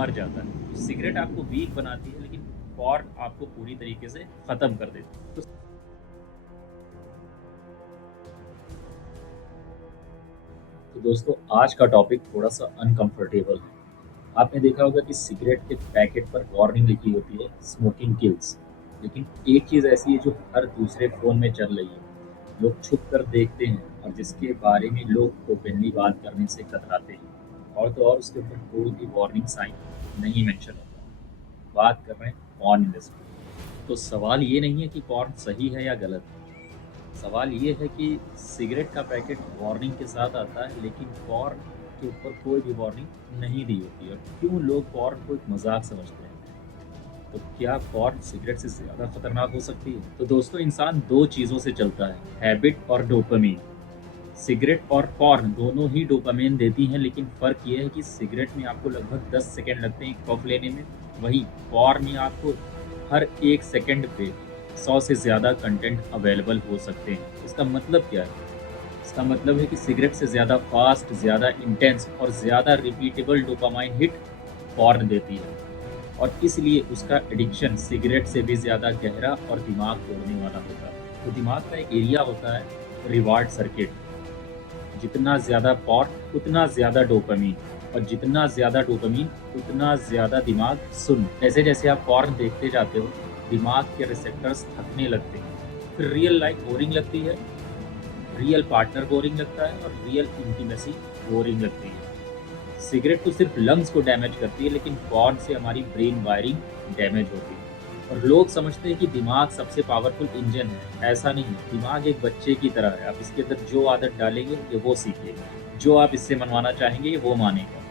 मर जाता है। तो सिगरेट आपको वीक बनाती है, लेकिन पॉर्न आपको पूरी तरीके से ख़त्म कर देती है। तो दोस्तों, आज का टॉपिक थोड़ा-सा अनकम्फर्टेबल है। आपने देखा होगा कि सिगरेट के पैकेट पर वार्निंग लिखी होती है, स्मोकिंग किल्स। लेकिन एक चीज़ ऐसी है जो हर दूसरे फ़ोन में चल रही है। लोग छुप कर देखते हैं और जिसके बारे में लोग ओपनली बात करने से कतराते हैं। और तो और उसके ऊपर कोई भी वार्निंग साइन नहीं मेंशन होता। बात कर रहे हैं पॉर्न इंडस्ट्री। तो सवाल ये नहीं है कि पॉर्न सही है या गलत है। सवाल ये है कि सिगरेट का पैकेट वार्निंग के साथ आता है, लेकिन पॉर्न के ऊपर कोई भी वार्निंग नहीं दी होती है। और क्यों लोग पॉर्न को एक मजाक समझते हैं? तो क्या पॉर्न सिगरेट से ज़्यादा खतरनाक हो सकती है? तो दोस्तों, इंसान दो चीज़ों से चलता है, हैबिट और डोपामीन। सिगरेट और पॉर्न दोनों ही डोपामीन देती हैं, लेकिन फ़र्क ये है कि सिगरेट में आपको लगभग 10 सेकंड लगते हैं एक पफ लेने में, वहीं पॉर्न में आपको हर 1 सेकंड पे 100 से ज़्यादा कंटेंट अवेलेबल हो सकते हैं। इसका मतलब क्या है? इसका मतलब है कि सिगरेट से ज़्यादा फास्ट, ज़्यादा इंटेंस और ज़्यादा रिपीटेबल डोपामाइन हिट पॉर्न देती है। और इसलिए उसका एडिक्शन सिगरेट से भी ज़्यादा गहरा और दिमाग तोड़ने वाला होता है। तो दिमाग का एक एरिया होता है, रिवार्ड सर्किट। जितना ज़्यादा पॉर्न उतना ज़्यादा डोपामीन, और जितना ज़्यादा डोपामीन उतना ज़्यादा दिमाग सुन। जैसे जैसे आप पॉर्न देखते जाते हो, दिमाग के रिसेप्टर्स थकने लगते हैं। फिर रियल लाइफ बोरिंग लगती है, रियल पार्टनर बोरिंग लगता है, और रियल इंटीमेसी बोरिंग लगती है। सिगरेट तो सिर्फ लंग्स को डैमेज करती है, लेकिन पॉर्न से हमारी ब्रेन वायरिंग डैमेज होती है। और लोग समझते हैं कि दिमाग सबसे पावरफुल इंजन है। ऐसा नहीं है। दिमाग एक बच्चे की तरह है। आप इसके अंदर जो आदत डालेंगे ये वो सीखेगा, जो आप इससे मनवाना चाहेंगे ये वो मानेगा।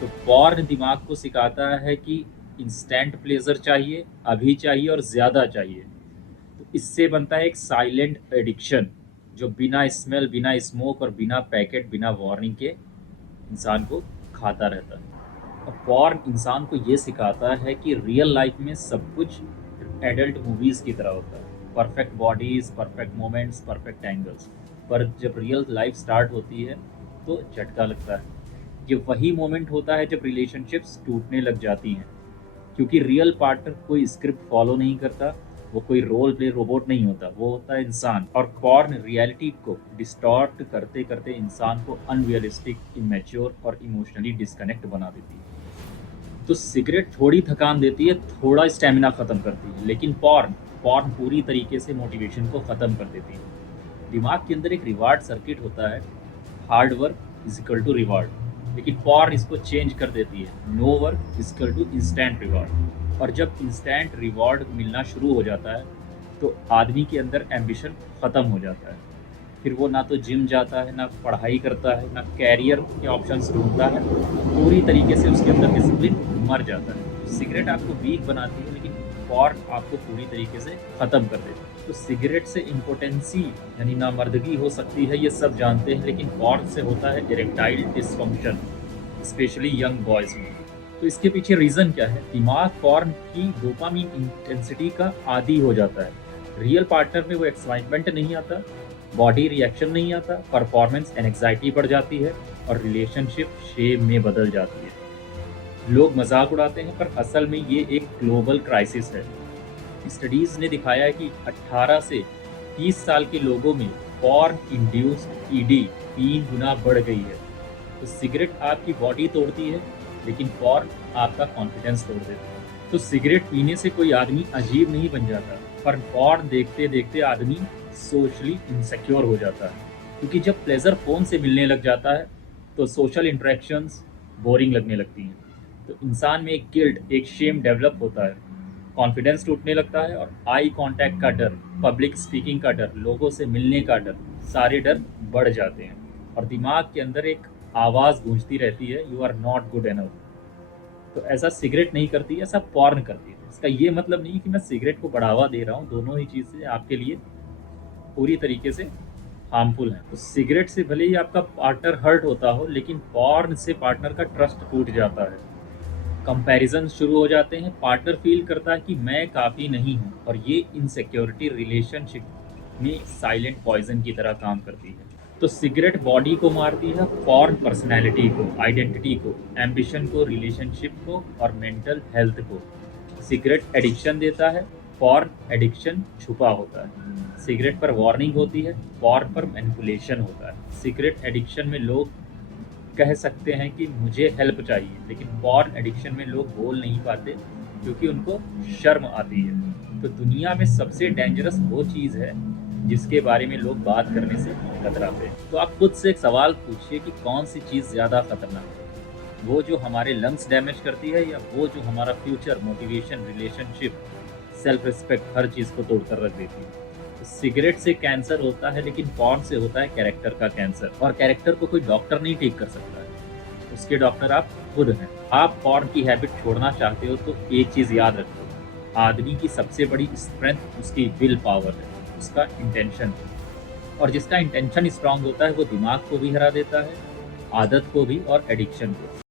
तो पॉर्न दिमाग को सिखाता है कि इंस्टेंट प्लेजर चाहिए, अभी चाहिए और ज़्यादा चाहिए। तो इससे बनता है एक साइलेंट एडिक्शन, जो बिना स्मेल, बिना स्मोक और बिना पैकेट, बिना वार्निंग के इंसान को खाता रहता है। और पॉर्न इंसान को ये सिखाता है कि रियल लाइफ में सब कुछ एडल्ट मूवीज़ की तरह होता है। Perfect bodies, perfect moments, perfect angles. पर जब रियल लाइफ स्टार्ट होती है तो झटका लगता है। ये वही मोमेंट होता है जब रिलेशनशिप्स टूटने लग जाती हैं, क्योंकि रियल पार्टनर कोई स्क्रिप्ट फॉलो नहीं करता। वो कोई रोल प्ले रोबोट नहीं होता, वो होता है इंसान। और पॉर्न रियलिटी को डिस्टॉर्ट करते करते इंसान को अनरियलिस्टिक, इमेच्योर और इमोशनली डिस्कनेक्ट बना देती है। तो सिगरेट थोड़ी थकान देती है, थोड़ा स्टेमिना ख़त्म करती है, लेकिन पॉर्न पॉर्न पूरी तरीके से मोटिवेशन को ख़त्म कर देती है। दिमाग के अंदर एक रिवार्ड सर्किट होता है, hard work is equal to reward, लेकिन पॉर्न इसको चेंज कर देती है, no work is equal to instant reward. और जब इंस्टेंट रिवार्ड मिलना शुरू हो जाता है तो आदमी के अंदर एम्बिशन ख़त्म हो जाता है। फिर वो ना तो जिम जाता है, ना पढ़ाई करता है, ना कैरियर के ऑप्शंस ढूंढता है। पूरी तरीके से उसके अंदर डिसिप्लिन मर जाता है। सिगरेट आपको वीक बनाती है, लेकिन पॉर्न आपको पूरी तरीके से ख़त्म कर देती है। तो सिगरेट से इम्पोटेंसी यानी नामर्दगी हो सकती है, ये सब जानते हैं, लेकिन पॉर्न से होता है erectile dysfunction, specially young boys में। तो इसके पीछे रीज़न क्या है? दिमाग पॉर्न की डोपामीन इंटेंसिटी का आदी हो जाता है। रियल पार्टनर में वो एक्साइटमेंट नहीं आता, बॉडी रिएक्शन नहीं आता, परफॉर्मेंस एंग्जाइटी बढ़ जाती है, और रिलेशनशिप शेम में बदल जाती है। लोग मजाक उड़ाते हैं, पर असल में ये एक ग्लोबल क्राइसिस है। स्टडीज़ ने दिखाया है कि 18 से 30 साल के लोगों में पॉर्न इंड्यूस्ड ईडी 3 गुना बढ़ गई है। तो सिगरेट आपकी बॉडी तोड़ती है, लेकिन पॉर्न आपका कॉन्फिडेंस तोड़ देता है। तो सिगरेट पीने से कोई आदमी अजीब नहीं बन जाता, पर पॉर्न देखते देखते आदमी सोशली इनसिक्योर हो जाता है। क्योंकि जब प्लेजर फ़ोन से मिलने लग जाता है तो सोशल इंटरेक्शंस बोरिंग लगने लगती हैं। तो इंसान में एक गिल्ट, एक शेम डेवलप होता है, कॉन्फिडेंस टूटने लगता है, और आई कांटेक्ट का डर, पब्लिक स्पीकिंग का डर, लोगों से मिलने का डर, सारे डर बढ़ जाते हैं। और दिमाग के अंदर एक आवाज़ गूंजती रहती है, you are not good enough. तो ऐसा सिगरेट नहीं करती, ऐसा पॉर्न करती है। इसका ये मतलब नहीं कि मैं सिगरेट को बढ़ावा दे रहा हूँ, दोनों ही चीज़ें आपके लिए पूरी तरीके से हार्मफुल है। तो सिगरेट से भले ही आपका पार्टनर हर्ट होता हो, लेकिन पॉर्न से पार्टनर का ट्रस्ट टूट जाता है, कंपैरिजन शुरू हो जाते हैं, पार्टनर फील करता है कि मैं काफ़ी नहीं हूँ, और ये इनसिक्योरिटी रिलेशनशिप में साइलेंट पॉइजन की तरह काम करती है। तो सिगरेट बॉडी को मारती है, पॉर्न पर्सनैलिटी को, आइडेंटिटी को, एम्बिशन को, रिलेशनशिप को और मेंटल हेल्थ को। सिगरेट एडिक्शन देता है, पॉर्न एडिक्शन छुपा होता है। सिगरेट पर वार्निंग होती है, पॉर्न पर मैनिपुलेशन होता है। सिगरेट एडिक्शन में लोग कह सकते हैं कि मुझे हेल्प चाहिए, लेकिन पॉर्न एडिक्शन में लोग बोल नहीं पाते क्योंकि उनको शर्म आती है। तो दुनिया में सबसे डेंजरस वो चीज़ है जिसके बारे में लोग बात करने से कतराते हैं। तो आप खुद से एक सवाल पूछिए कि कौन सी चीज़ ज़्यादा खतरनाक है, वो जो हमारे लंग्स डैमेज करती है या वो जो हमारा future, motivation, relationship, self respect, हर चीज़ को तोड़कर रख देती है। तो सिगरेट से कैंसर होता है, लेकिन पॉर्न से होता है कैरेक्टर का कैंसर, और कैरेक्टर को कोई डॉक्टर नहीं ठीक कर सकता है, उसके डॉक्टर आप खुद हैं। आप पॉर्न की हैबिट छोड़ना चाहते हो तो एक चीज़ याद रखो, आदमी की सबसे बड़ी स्ट्रेंथ उसकी विल पावर है, उसका इंटेंशन है। और जिसका इंटेंशन स्ट्रांग होता है वो दिमाग को भी हरा देता है, आदत को भी और एडिक्शन को।